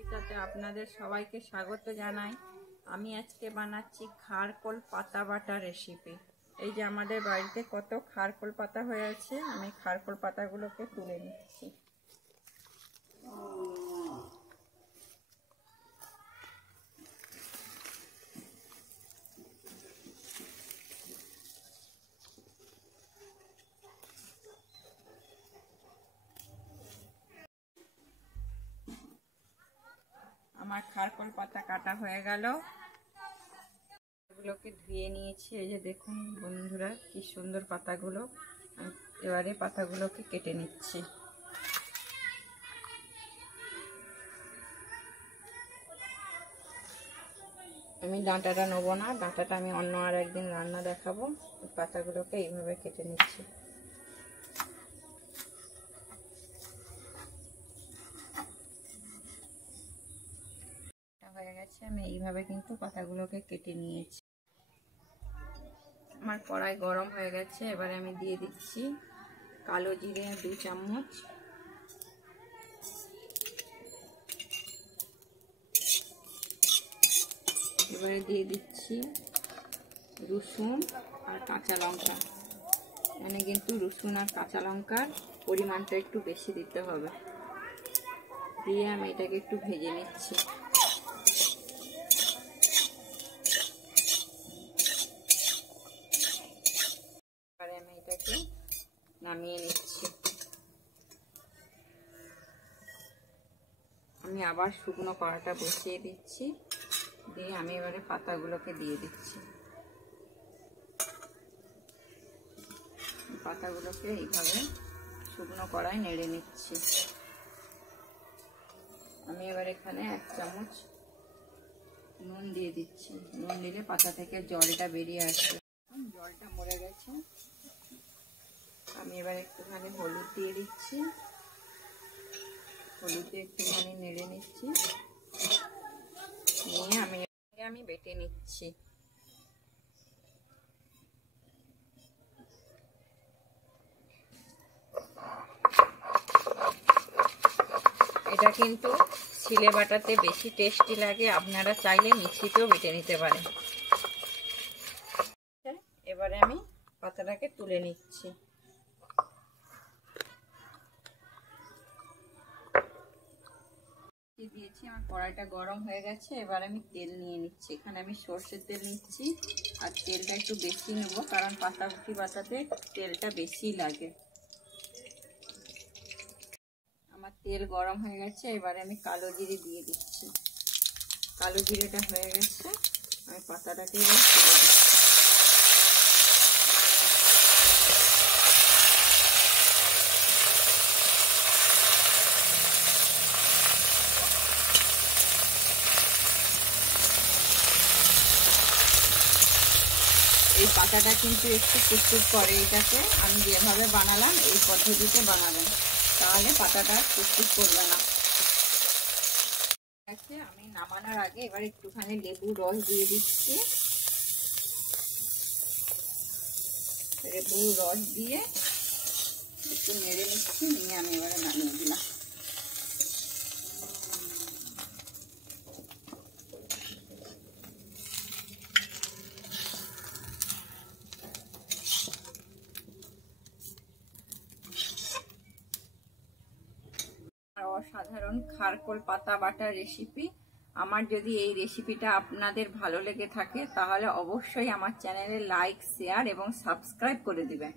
রেসিপিটাতে আপনাদের সবাইকে স্বাগত জানাই। আমি আজকে বানাচ্ছি খারকোল পাতা বাটা রেসিপি। এই যে আমাদের বাড়িতে কত খারকোল পাতা হয়ে আছে, আমি খারকোল পাতাগুলোকে তুলে নিচ্ছি। আমার খারকোল পাতা কাটা হয়ে গেল, এগুলোকে ধুয়ে নিয়েছি। এই যে দেখুন বন্ধুরা কি সুন্দর পাতাগুলো। এবারে পাতাগুলোকে কেটে নিচ্ছি। আমি ডাঁটাটা নেবো না, ডাঁটাটা আমি অন্য আর একদিন রান্না দেখাবো। পাতাগুলোকে এইভাবে কেটে নিচ্ছি। হয়ে গেছে, আমি এইভাবে কিন্তু পাতাগুলোকে কেটে নিয়েছি। আমার কড়াই গরম হয়ে গেছে, এবারে আমি দিয়ে দিচ্ছি কালো জিরে 2 চামচ, এবারে দিয়ে দিচ্ছি রসুন আর কাঁচা লঙ্কা। মানে কিন্তু রসুন আর কাঁচা লঙ্কার পরিমাণটা একটু বেশি দিতে হবে। দিয়ে আমি এটাকে একটু ভেজে নিচ্ছি। এবারে আমি এটাকে নামিয়ে নিচ্ছি। আমি আবার শুকনো কড়াটা বসিয়ে দিচ্ছি, দিয়ে আমি এবারে পাতাগুলোকে দিয়ে দিচ্ছি। পাতাগুলোকে এইভাবে শুকনো কড়ায় নেড়ে নিচ্ছি। আমি এবার এখানে 1 চামচ নুন দিয়ে দিচ্ছি। নুন দিলে পাতা থেকে জলটা বেরিয়ে আসবে। জলটা মরে গেছে। আমি এবার একটুখানি হলুদ দিয়ে দিচ্ছি। হলুদ দিয়ে একটুখানি নেড়ে নিচ্ছি, নিয়ে আমি বেটে নিচ্ছি। এটা কিন্তু শিলে বাটাতে বেশি টেস্টি লাগে, আপনারা চাইলে মিক্সিতেও বেটে নিতে পারেন। এবারে আমি পাতাটাকে তুলে নিচ্ছি। দিয়েছি, আমার কড়াইটা গরম হয়ে গেছে। এবার আমি তেল নিয়ে নিচ্ছি। এখানে আমি সর্ষের তেল নিচ্ছি, আর তেলটা একটু বেশি নেব, কারণ পাতাগুটি বাটাতে তেলটা বেশি লাগে। আমার তেল গরম হয়ে গেছে, এবারে আমি কালো জিরে দিয়ে দিচ্ছি। কালো জিরেটা হয়ে গেছে, আমি পাতাটাকে এবার তুলে দিচ্ছি। এই পাতাটা কিন্তু একটু কুচকুচ করে, এটাকে আমি যেভাবে বানালাম এই পদ্ধতিতে বানাবেন, তাহলে পাতাটা কুচকুচ করবে না। আমি নামানোর আগে এবার একটুখানি লেবুর রস দিয়ে দিচ্ছি। লেবুর রস দিয়ে একটু নেড়ে নিচ্ছি, নিয়ে আমি এবারে নামিয়ে দিলাম। অসাধারণ খারকোল পাতা বাটা রেসিপি। আমার যদি এই রেসিপিটা আপনাদের ভালো লেগে থাকে তাহলে অবশ্যই আমার চ্যানেলে লাইক, শেয়ার এবং সাবস্ক্রাইব করে দিবেন।